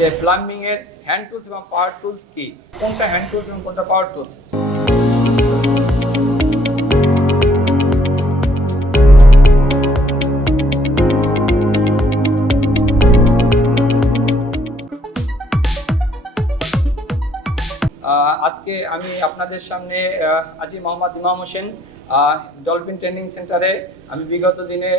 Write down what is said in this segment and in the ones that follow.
যে প্লাম্বিং এর hand tools এবং পাওয়ার টুলস কি, কোনটা হ্যান্ড টুলস এবং কোনটা পাওয়ার টুলস। আজকে আমি আপনাদের সামনে আজি মোহাম্মদ ইমাম হোসেন, ডলফিন ট্রেনিং সেন্টারে আমি বিগত দিনে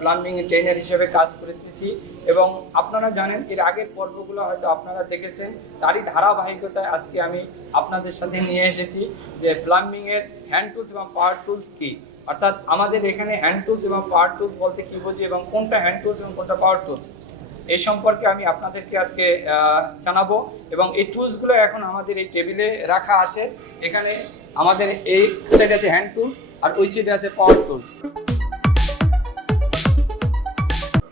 প্লাম্বিং ট্রেনার হিসেবে কাজ করতেছি এবং আপনারা জানেন এর আগের পর্বগুলো হয়তো আপনারা দেখেছেন, তারই ধারাবাহিকতায় আজকে আমি আপনাদের সাথে নিয়ে এসেছি যে প্লাম্বিংয়ের হ্যান্ড টুলস এবং পাওয়ার টুলস কী, অর্থাৎ আমাদের এখানে হ্যান্ড টুলস এবং পাওয়ার টুলস বলতে কী বুঝি এবং কোনটা হ্যান্ড টুলস এবং কোনটা পাওয়ার টুলস, এই সম্পর্কে আমি আপনাদেরকে আজকে জানাবো। এবং এই টুলসগুলো এখন আমাদের এই টেবিলে রাখা আছে। এখানে আমাদের এই সাইডে আছে হ্যান্ড টুলস আর ওই সাইডে আছে পাওয়ার টুলস।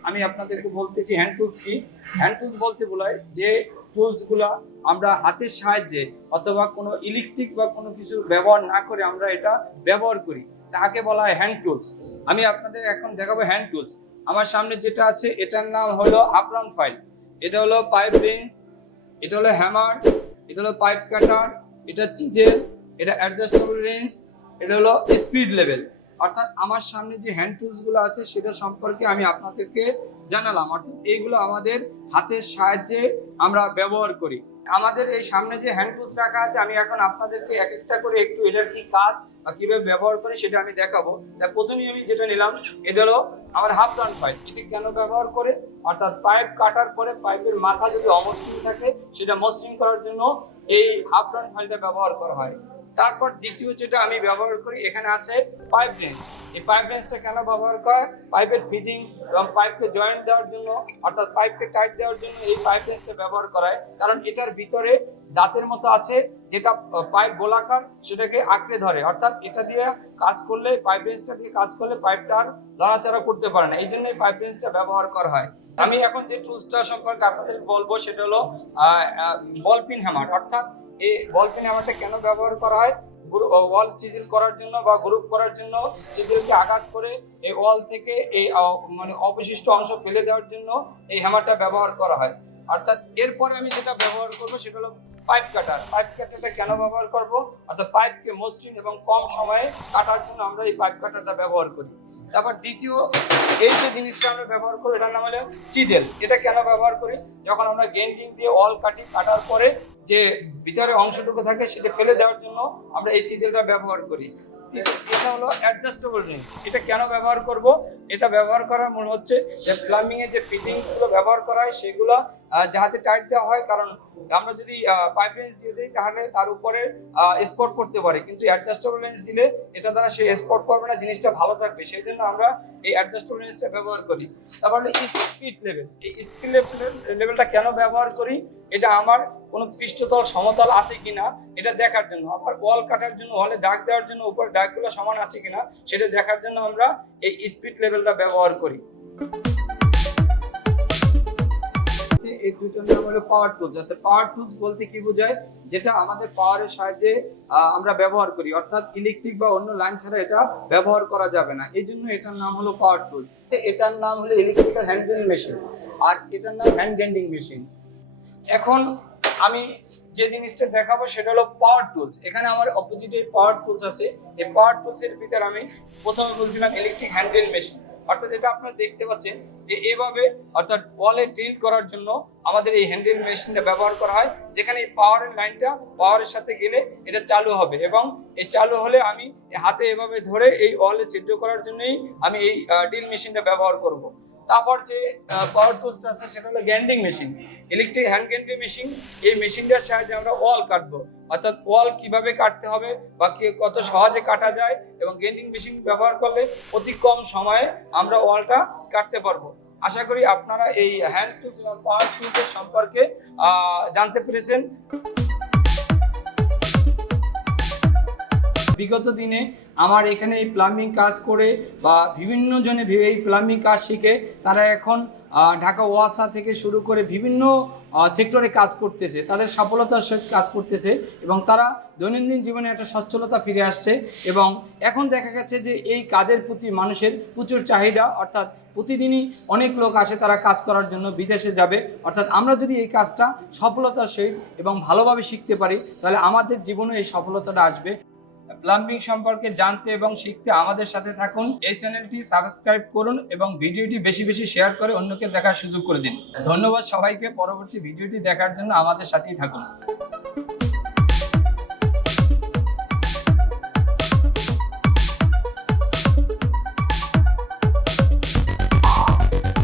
আমি আপনাদেরকে বলতেছি হ্যান্ড টুলস কি। হ্যান্ড টুলস বলতে বোঝায় যে টুলসগুলো আমরা হাতের সাহায্যে অথবা কোনো ইলেকট্রিক বা কোনো কিছু ব্যবহার না করে আমরা এটা ব্যবহার করি, তাকে বলা হয় হ্যান্ড টুলস। আমি আপনাদের এখন দেখাবো হ্যান্ড টুলস। আমার সামনে যেটা আছে এটার নাম হলো আপরাউন্ড ফাইল, এটা হলো পাইপ রেঞ্জ, এটা হলো হ্যামার, এটা হলো পাইপ কাটার, এটা চিজেল, এটা অ্যাডজাস্টেবল রেঞ্জ, এটা হলো স্পিড লেভেল। অর্থাৎ আমার সামনে যে হ্যান্ড টুলসগুলো আছে সেটা সম্পর্কে আমি আপনাদেরকে জানালাম। অর্থাৎ এইগুলো আমাদের হাতের সাহায্যে আমরা ব্যবহার করি। আমাদের এই সামনে যে হ্যান্ড টুলস রাখা আছে আমি এখন আপনাদেরকে এক একটা করে একটু এটার কি কাজ বা কিভাবে ব্যবহার করি সেটা আমি দেখাবো। তাই প্রথমেই আমি যেটা নিলাম এটা হলো আমার হাফ রাউন্ড পাইপ। এটি কেন ব্যবহার করে, অর্থাৎ পাইপ কাটার পরে পাইপের মাথা যদি অমসৃণ থাকে সেটা মসৃণ করার জন্য এই হাফ রাউন্ড ফাইলটা ব্যবহার করা হয়। তারপর দ্বিতীয় যেটা আমি ব্যবহার করি এখানে আছে পাইপ রেঞ্জ। এই পাইপ রেঞ্জটা কেন ব্যবহার করে, পাইপের ফিটিংস এবং পাইপকে জয়েন্ট দেওয়ার জন্য অর্থাৎ পাইপকে টাইট দেওয়ার জন্য এই পাইপ রেঞ্জটা ব্যবহার করা হয়। কারণ এটার ভিতরে দাঁতের মতো আছে যেটা পাইপ গোলাকার সেটাকে আঁকড়ে ধরে, অর্থাৎ এটা দিয়ে কাজ করলে পাইপ রেঞ্জটা দিয়ে কাজ করলে পাইপটা আর লড়াচড়া করতে পারে না, এই জন্য এই পাইপ রেঞ্জটা ব্যবহার করা হয়। আমি এখন যে টুলসটা সম্পর্কে আপনাদের বলবো সেটা হলো বল পিন হ্যামার। অর্থাৎ এই বল পিন হ্যামারটা কেন ব্যবহার করা হয়, ওয়াল চিজিল করার জন্য বা গ্রুপ করার জন্য, চিজিলকে আঘাত করে এই ওয়াল থেকে এই মানে অবশিষ্ট অংশ ফেলে দেওয়ার জন্য এই হ্যামারটা ব্যবহার করা হয়। অর্থাৎ এরপরে আমি যেটা ব্যবহার করবো সেটা হলো পাইপ কাটার। পাইপ কাটারটা কেন ব্যবহার করব, অর্থাৎ পাইপকে মসৃণ এবং কম সময়ে কাটার জন্য আমরা এই পাইপ কাটারটা ব্যবহার করি। তারপর দ্বিতীয় এই যে জিনিসটা আমরা ব্যবহার করি এটার নাম হলো চিজেল। এটা কেন ব্যবহার করি, যখন আমরা গ্রেন্ডিং দিয়ে ওয়াল কাটার পরে যে ভিতরে অংশটুকু থাকে সেটা ফেলে দেওয়ার জন্য আমরা এই চিজেলটা ব্যবহার করি। এটা হলো অ্যাডজাস্টেবল রেঞ্জ। এটা কেন ব্যবহার করব, এটা ব্যবহার করার মূল হচ্ছে যে প্লাম্বিং এর যে ফিটিংসগুলো ব্যবহার করা হয় সেগুলো যাতে টাইট দেওয়া হয়, কারণ আমরা যদি পাইপ রেঞ্জ দিয়ে দিই তাহলে তার উপরে স্পট করতে পারে, কিন্তু অ্যাডজাস্টেবল রেঞ্জ দিলে এটা দ্বারা সে স্পট করবে না, জিনিসটা ভালো থাকবে, সেই জন্য আমরা এই অ্যাডজাস্টেবল রেঞ্জটা ব্যবহার করি। তারপর স্পিড লেভেল। এই স্পিড লেভেলটা কেন ব্যবহার করি, এটা আমার কোনো পৃষ্ঠতল সমতল আছে কিনা এটা দেখার জন্য, আবার ওয়াল কাটার জন্য ওয়ালে দাগ দেওয়ার জন্য উপর দাগগুলো সমান আছে কিনা সেটা দেখার জন্য আমরা এই স্পিড লেভেলটা ব্যবহার করি। এই দুটোর নাম হলো পাওয়ার টুলস। অর্থাৎ পাওয়ার টুলস বলতে কি বোঝায়, যেটা আমাদের পাওয়ারের সাহায্যে আমরা ব্যবহার করি, অর্থাৎ ইলেকট্রিক বা অন্য লাইন ছাড়া এটা ব্যবহার করা যাবে না, এই জন্য এটার নাম হলো পাওয়ার টুলস। এটার নাম হলো ইলেকট্রিক্যাল হ্যান্ড গ্রেডিং মেশিন আর এটার নাম হ্যান্ড গ্রেডিং মেশিন। এখন আমি যে জিনিসটা দেখাবো সেটা হলো পাওয়ার টুলস। এখানে আমার অপোজিটে পাওয়ার টুলস আছে। এই পাওয়ার টুলসের ভিতরে আমি প্রথমে বলছিলাম ইলেকট্রিক হ্যান্ড ড্রিল মেশিন। অর্থাৎ এটা আপনারা দেখতে পাচ্ছেন যে এভাবে, অর্থাৎ ওয়ালে ড্রিল করার জন্য আমাদের এই হ্যান্ড ড্রিল মেশিনটা ব্যবহার করা হয়, যেখানে এই পাওয়ারের লাইনটা পাওয়ারের সাথে গেলে এটা চালু হবে এবং এই চালু হলে আমি হাতে এভাবে ধরে এই ওয়ালে ছিদ্র করার জন্যই আমি এই ড্রিল মেশিনটা ব্যবহার করব। তারপর যে পাওয়ার টুলসটা আছে সেটা হলো grinding machine, electric hand grinding machine. এই মেশিনটার সাহায্যে আমরা ওয়াল কাটবো, অর্থাৎ ওয়াল কিভাবে কাটতে হবে বা কত সহজে কাটা যায়, এবং গ্রাইন্ডিং মেশিন ব্যবহার করলে অতি কম সময়ে আমরা ওয়ালটা কাটতে পারবো। আশা করি আপনারা এই হ্যান্ড টুলস এবং পাওয়ার টুলসের সম্পর্কে জানতে পেরেছেন। বিগত দিনে আমার এখানে এই প্লাম্বিং কাজ করে বা বিভিন্ন জনে এই প্লাম্বিং কাজ শিখে তারা এখন ঢাকা ওয়াসা থেকে শুরু করে বিভিন্ন সেক্টরে কাজ করতেছে, তাদের সফলতার সহিত কাজ করতেছে এবং তারা দৈনন্দিন জীবনে একটা সচ্ছলতা ফিরে আসছে। এবং এখন দেখা গেছে যে এই কাজের প্রতি মানুষের প্রচুর চাহিদা, অর্থাৎ প্রতিদিনই অনেক লোক আসে তারা কাজ করার জন্য বিদেশে যাবে। অর্থাৎ আমরা যদি এই কাজটা সফলতার সহিত এবং ভালোভাবে শিখতে পারি তাহলে আমাদের জীবনে এই সফলতাটা আসবে। প্লাম্বিং সম্পর্কে জানতে এবং শিখতে আমাদের সাথে থাকুন। এই চ্যানেলটি সাবস্ক্রাইব করুন এবং ভিডিওটি বেশি বেশি শেয়ার করে অন্যকে দেখার সুযোগ করে দিন। ধন্যবাদ সবাইকে। পরবর্তী ভিডিওটি দেখার জন্য আমাদের সাথেই থাকুন।